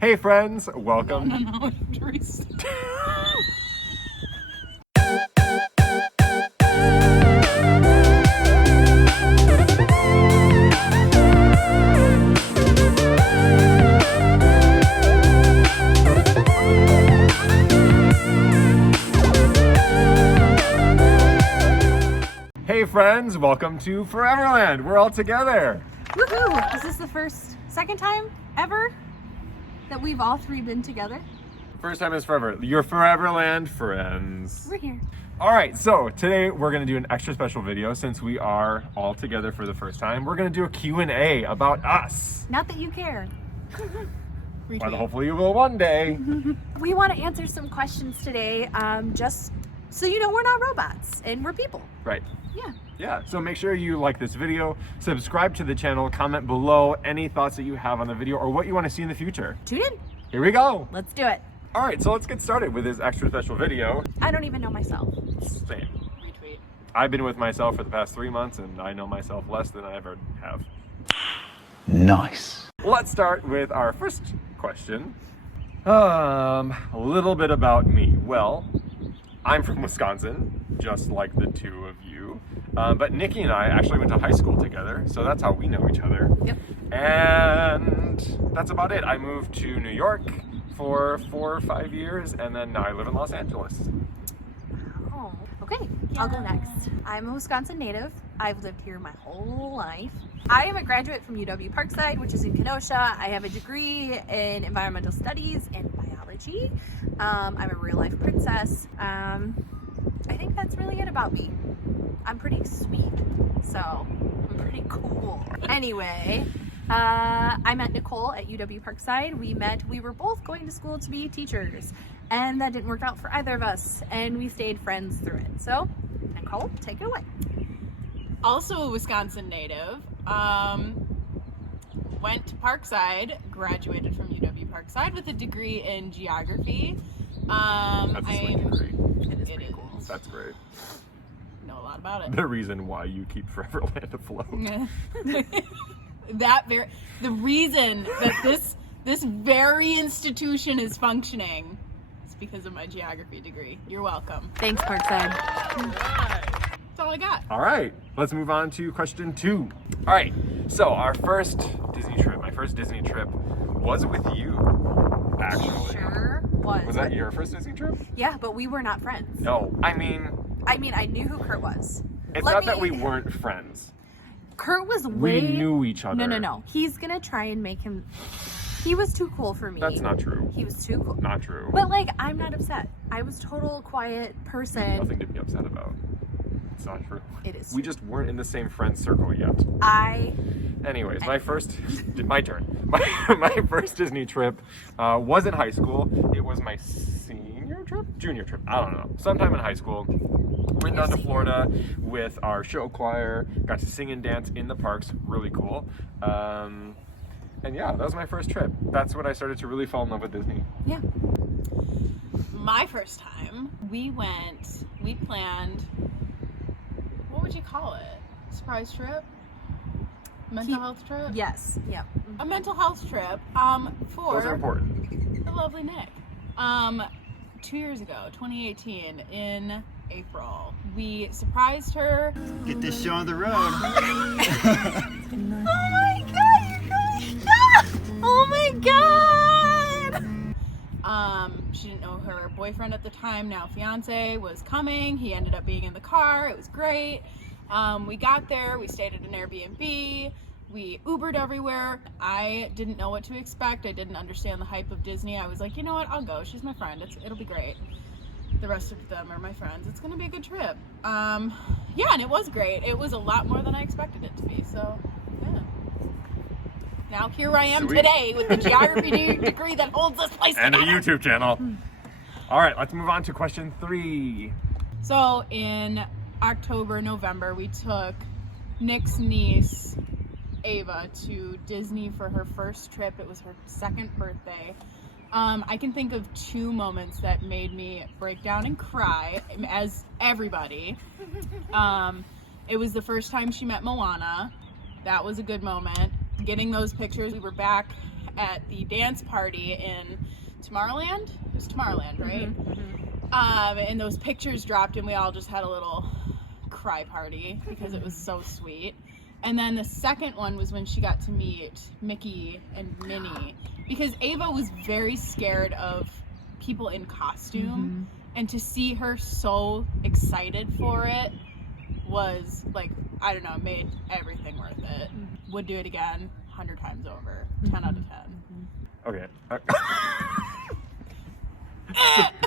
Hey friends, welcome. No. Hey friends, welcome to Foreverland. We're all together. Woohoo! Is this the second time ever that we've all three been together? First time is forever. Your Foreverland friends. We're here. All right, so today we're gonna do an extra special video since we are all together for the first time. We're gonna do a Q&A about us. Not that you care. Well, hopefully you will one day. We want to answer some questions today, just so you know we're not robots and we're people. Right. Yeah. So make sure you like this video, subscribe to the channel, comment below any thoughts that you have on the video or what you want to see in the future. Tune in. Here we go. Let's do it. All right, so let's get started with this extra special video. I don't even know myself. Same. Retweet. I've been with myself for the past 3 months and I know myself less than I ever have. Nice. Let's start with our first question. A little bit about me. Well, I'm from Wisconsin, just like the two of you. But Nikki and I actually went to high school together, so that's how we know each other. Yep. And that's about it. I moved to New York for 4 or 5 years, and then now I live in Los Angeles. Oh, okay. I'll go next. I'm a Wisconsin native. I've lived here my whole life. I am a graduate from UW Parkside, which is in Kenosha. I have a degree in environmental studies and biology. I'm a real life princess. I think that's really it about me. I'm pretty sweet, so I'm pretty cool. Anyway, I met Nicole at UW Parkside. We were both going to school to be teachers, and that didn't work out for either of us, and we stayed friends through it. So, Nicole, take it away. Also a Wisconsin native, went to Parkside, graduated from UW Parkside with a degree in geography. That's a sweet degree. It is. That's great. Know a lot about it. The reason why you keep Foreverland afloat. The reason that this very institution is functioning is because of my geography degree. You're welcome. Thanks, Parkside. That's all I got. All right, let's move on to question 2. All right, so our first Disney trip, my first Disney trip was with you, actually. Sure was. Was that your first Disney trip? Yeah, but we were not friends. No, I mean, I knew who Kurt was. it's not that we weren't friends. Kurt was We knew each other. No. He's gonna try and make him. He was too cool for me. That's not true. He was too cool. Not true. But like, I'm not upset. I was total quiet person. Nothing to be upset about. It's not true. It is. We just weren't in the same friend circle yet. Anyways, my first Disney trip was in high school. It was my junior trip. I don't know. Sometime in high school. Went down to Florida with our show choir. Got to sing and dance in the parks. Really cool. And yeah, that was my first trip. That's when I started to really fall in love with Disney. Yeah. My first time, we planned, what would you call it? Surprise trip? Mental health trip? Yes. Yeah. A mental health trip for Those are important. the lovely Nick. 2 years ago, 2018, in April, we surprised her. Get this show on the road. Oh my god, you guys! Oh my god! She didn't know her boyfriend at the time, now fiance, was coming. He ended up being in the car. It was great. We got there. We stayed at an Airbnb. We Ubered everywhere. I didn't know what to expect. I didn't understand the hype of Disney. I was like, you know what? I'll go. She's my friend. It'll be great. The rest of them are my friends. It's gonna be a good trip. Yeah, and it was great. It was a lot more than I expected it to be. So, yeah. Now here I am today with the geography degree that holds this place And a together. YouTube channel. All right, let's move on to question 3. So in October, November, we took Nick's niece, Ava, to Disney for her first trip. It was her second birthday. I can think of 2 moments that made me break down and cry, as everybody. It was the first time she met Moana. That was a good moment. Getting those pictures. We were back at the dance party in Tomorrowland. It was Tomorrowland, right? And those pictures dropped, and we all just had a little cry party because it was so sweet. And then the second one was when she got to meet Mickey and Minnie, because Ava was very scared of people in costume, and to see her so excited for it was like, I don't know, it made everything worth it. Would do it again 100 times over. 10 out of 10. Okay.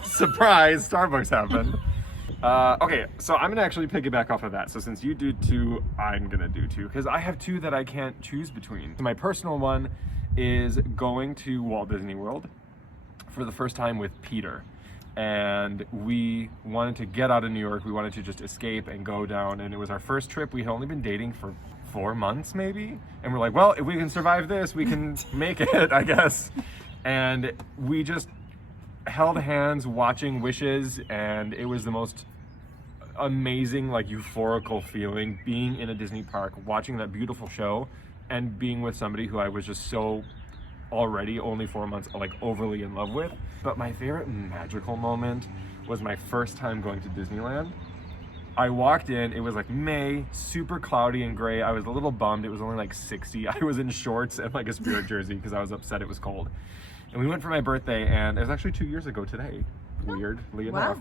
Surprise, Starbucks happened. Okay, so I'm gonna actually piggyback off of that. So since you do 2, I'm gonna do 2, because I have 2 that I can't choose between. My personal one is going to Walt Disney World for the first time with Peter. And we wanted to get out of New York. We wanted to just escape and go down. And it was our first trip. We had only been dating for 4 months maybe. And we're like, well, if we can survive this, we can make it, I guess. And we just held hands watching Wishes, and it was the most amazing, like, euphorical feeling being in a Disney park, watching that beautiful show, and being with somebody who I was just so already only 4 months like overly in love with. But my favorite magical moment was my first time going to Disneyland. I walked in, it was like May, super cloudy and gray. I was a little bummed, it was only like 60. I was in shorts and like a Spirit jersey because I was upset it was cold. And we went for my birthday, and it was actually 2 years ago today, weirdly enough.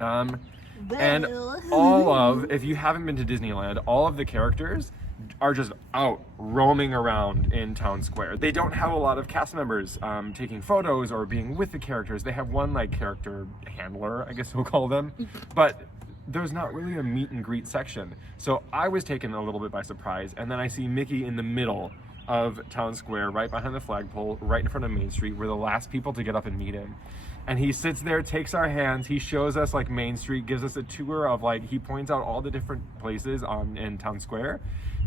And all of, if you haven't been to Disneyland, all of the characters are just out roaming around in Town Square. They don't have a lot of cast members taking photos or being with the characters. They have one like character handler, I guess we'll call them, but there's not really a meet and greet section. So I was taken a little bit by surprise, and then I see Mickey in the middle of Town Square, right behind the flagpole, right in front of Main Street. We're the last people to get up and meet him. And he sits there, takes our hands, he shows us like Main Street, gives us a tour of like, he points out all the different places in Town Square,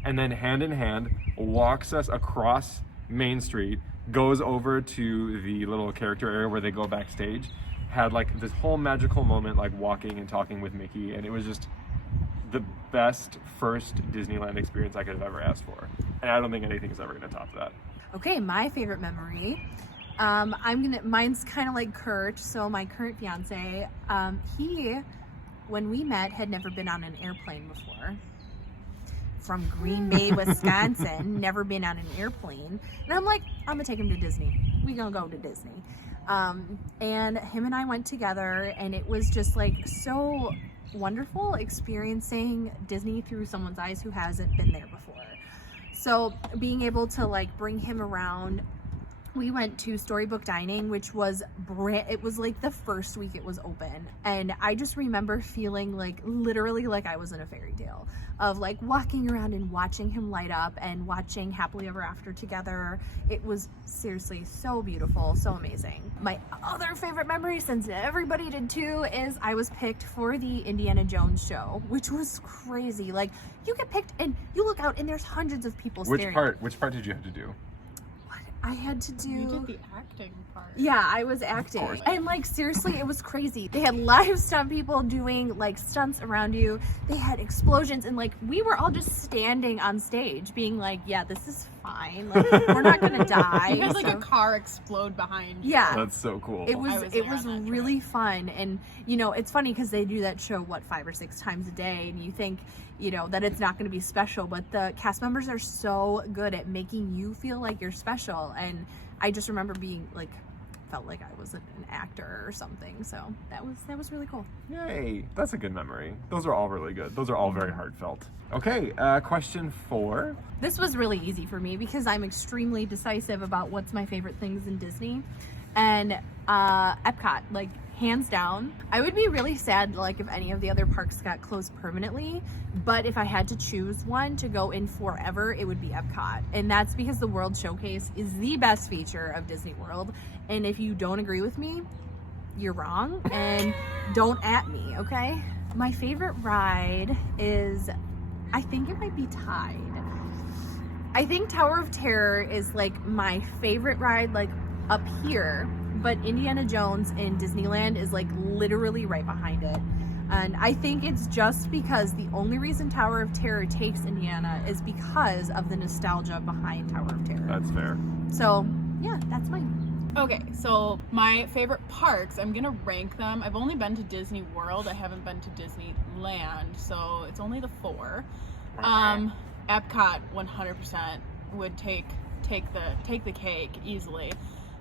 and then hand in hand walks us across Main Street, goes over to the little character area where they go backstage. Had like this whole magical moment, like walking and talking with Mickey, and it was just the best first Disneyland experience I could have ever asked for. And I don't think anything's ever gonna top that. Okay, my favorite memory. Mine's kind of like Kurt. So my current fiance, he, when we met, had never been on an airplane before. From Green Bay, Wisconsin, never been on an airplane. And I'm like, I'm gonna take him to Disney. We gonna go to Disney. And him and I went together, and it was just like so wonderful experiencing Disney through someone's eyes who hasn't been there before. So being able to like bring him around, we went to Storybook Dining, which was it was like the first week it was open, and I just remember feeling like literally like I was in a fairy tale of like walking around and watching him light up and watching Happily Ever After together. It was seriously so beautiful, so amazing. My other favorite memory, since everybody did too, is I was picked for the Indiana Jones show, which was crazy. Like, you get picked and you look out and there's hundreds of people staring. Which part did you have to do? I had to do... You did the acting part. Yeah, I was acting. And like, seriously, it was crazy. They had live stunt people doing like stunts around you. They had explosions, and like, we were all just standing on stage being like, yeah, this is fine. Like, we're not gonna die. You had like a car explode behind you. Yeah. That's so cool. It was really fun. And you know, it's funny because they do that show, what, 5 or 6 times a day, and you think, you know, that it's not going to be special, but the cast members are so good at making you feel like you're special. And I just remember being like, felt like I was an actor or something. So that was really cool. Yay, that's a good memory. Those are all really good. Those are all very heartfelt. Okay, question 4. This was really easy for me because I'm extremely decisive about what's my favorite things in Disney. And Epcot, like, hands down. I would be really sad, like, if any of the other parks got closed permanently, but if I had to choose one to go in forever, it would be Epcot. And that's because the World Showcase is the best feature of Disney World. And if you don't agree with me, you're wrong, and don't at me, okay? My favorite ride is, I think it might be tied. I think Tower of Terror is like my favorite ride, like up here, but Indiana Jones in Disneyland is like literally right behind it. And I think it's just because the only reason Tower of Terror takes Indiana is because of the nostalgia behind Tower of Terror. That's fair. So yeah, that's mine. Okay, so my favorite parks, I'm gonna rank them. I've only been to Disney World. I haven't been to Disneyland, so it's only the 4. Epcot 100% would take the cake easily.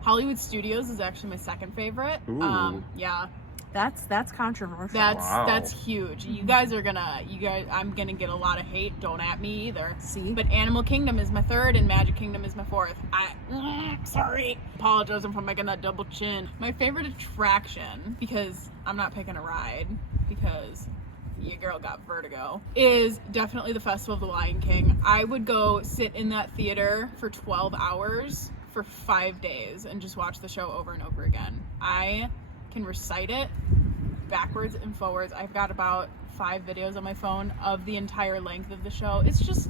Hollywood Studios is actually my second favorite. Ooh. Yeah. That's controversial. That's huge. I'm gonna get a lot of hate. Don't at me either. See? But Animal Kingdom is my 3rd and Magic Kingdom is my 4th. Sorry. Apologizing for making that double chin. My favorite attraction, because I'm not picking a ride, because your girl got vertigo, is definitely the Festival of the Lion King. I would go sit in that theater for 12 hours for 5 days and just watch the show over and over again. I can recite it backwards and forwards. I've got about 5 videos on my phone of the entire length of the show. It's just,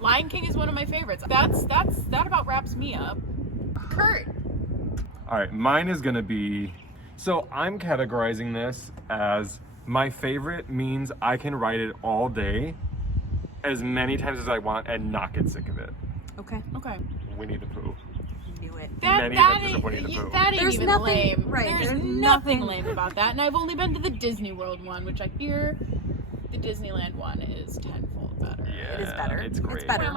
Lion King is one of my favorites. That about wraps me up. Kurt. All right, mine is gonna be, so I'm categorizing this as my favorite means I can ride it all day as many times as I want and not get sick of it. Okay. Winnie the Pooh. Knew it. Many adventures of Winnie the Pooh. That ain't There's even nothing- lame. right, There's there's nothing nothing- lame about that. And I've only been to the Disney World one, which I hear the Disneyland one is tenfold better. Yeah, It is better. It's great. It's better.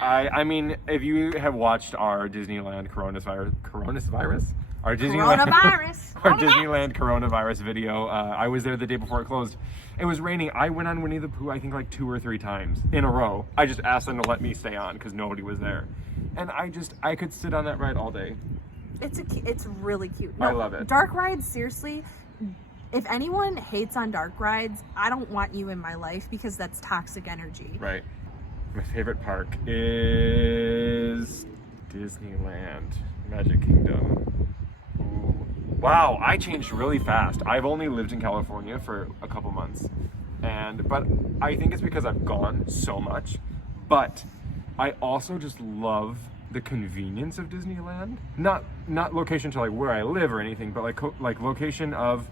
I mean, if you have watched our Disneyland coronavirus? Our Disneyland Coronavirus. our Disneyland coronavirus video. I was there the day before it closed. It was raining. I went on Winnie the Pooh, I think like 2 or 3 times in a row. I just asked them to let me stay on because nobody was there. And I could sit on that ride all day. It's really cute. I love it. Dark rides, seriously. If anyone hates on dark rides, I don't want you in my life because that's toxic energy. Right. My favorite park is Disneyland, Magic Kingdom. Ooh. Wow, I changed really fast. I've only lived in California for a couple months. But I think it's because I've gone so much. But I also just love the convenience of Disneyland. Not location to like where I live or anything, but like location of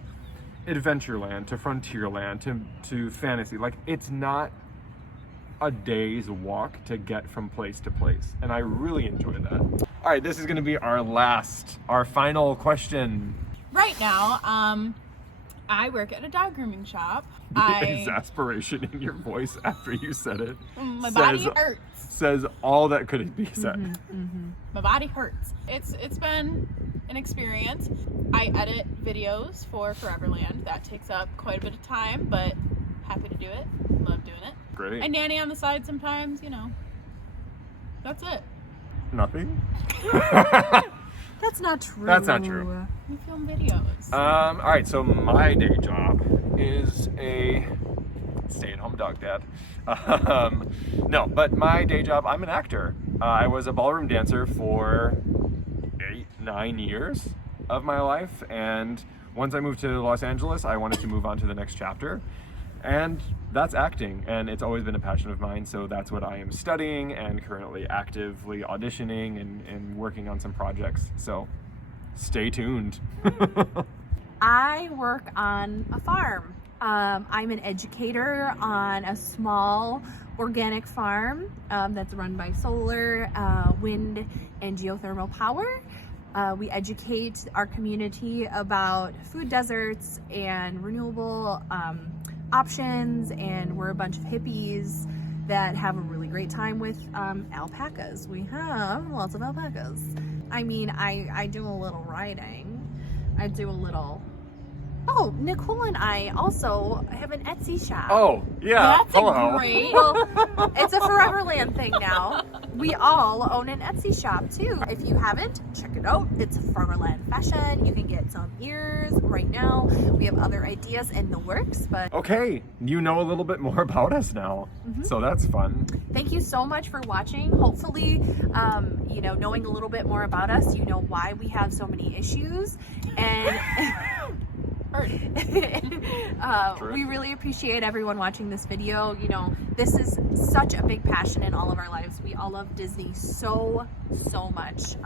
Adventureland to Frontierland to Fantasy. Like it's not a day's walk to get from place to place, and I really enjoy that. All right, this is going to be our final question. Right now, I work at a dog grooming shop. The exasperation in your voice after you said it My body hurts. says all that could be said. My body hurts. It's been an experience. I edit videos for Foreverland. That takes up quite a bit of time, but happy to do it. Love doing it. Great. I nanny on the side sometimes, you know. That's it. Nothing? That's not true. That's not true. We film videos. All right, so my day job is a stay-at-home dog dad. No, but my day job, I'm an actor. I was a ballroom dancer for 8-9 years of my life, and once I moved to Los Angeles, I wanted to move on to the next chapter, and that's acting, and it's always been a passion of mine, so that's what I am studying and currently actively auditioning and working on some projects, so stay tuned. I work on a farm. I'm an educator on a small organic farm that's run by solar, wind, and geothermal power. We educate our community about food deserts and renewable options, and we're a bunch of hippies that have a really great time with alpacas. We have lots of alpacas. I mean, I do a little riding. I do a little... Oh, Nicole and I also have an Etsy shop. Oh, yeah. That's hello. great. Well, it's a Foreverland thing now. We all own an Etsy shop too. If you haven't, check it out. It's Foreverland fashion. You can get some ears right now. We have other ideas in the works, but Okay, you know a little bit more about us now, so that's fun. thank you so much for watching. Hopefully, knowing a little bit more about us, you know why we have so many issues, and we really appreciate everyone watching this video. You know, this is such a big passion in all of our lives. We all love Disney so much.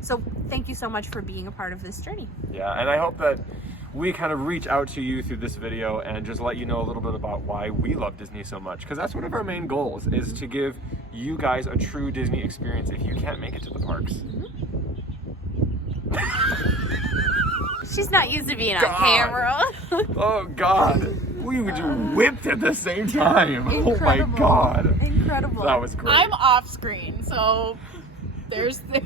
So thank you so much for being a part of this journey. Yeah, and I hope that we kind of reach out to you through this video and just let you know a little bit about why we love Disney so much, because that's one of our main goals, is to give you guys a true Disney experience if you can't make it to the parks. She's not used to being on God. camera. Oh God, we were whipped at the same time. Oh my Incredible. God, Incredible. that was great. I'm off screen, so there's the.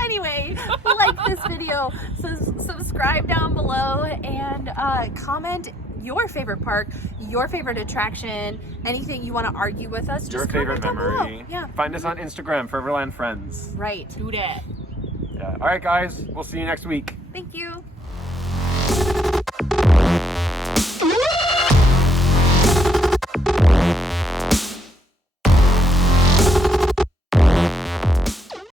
Anyway, like this video, subscribe down below, and comment your favorite park, your favorite attraction, anything you want to argue with us. Your Just favorite comment down memory. below. Yeah. Find us on Instagram, Foreverland Friends. Right. Do that. Yeah. All right, guys. We'll see you next week. Thank you.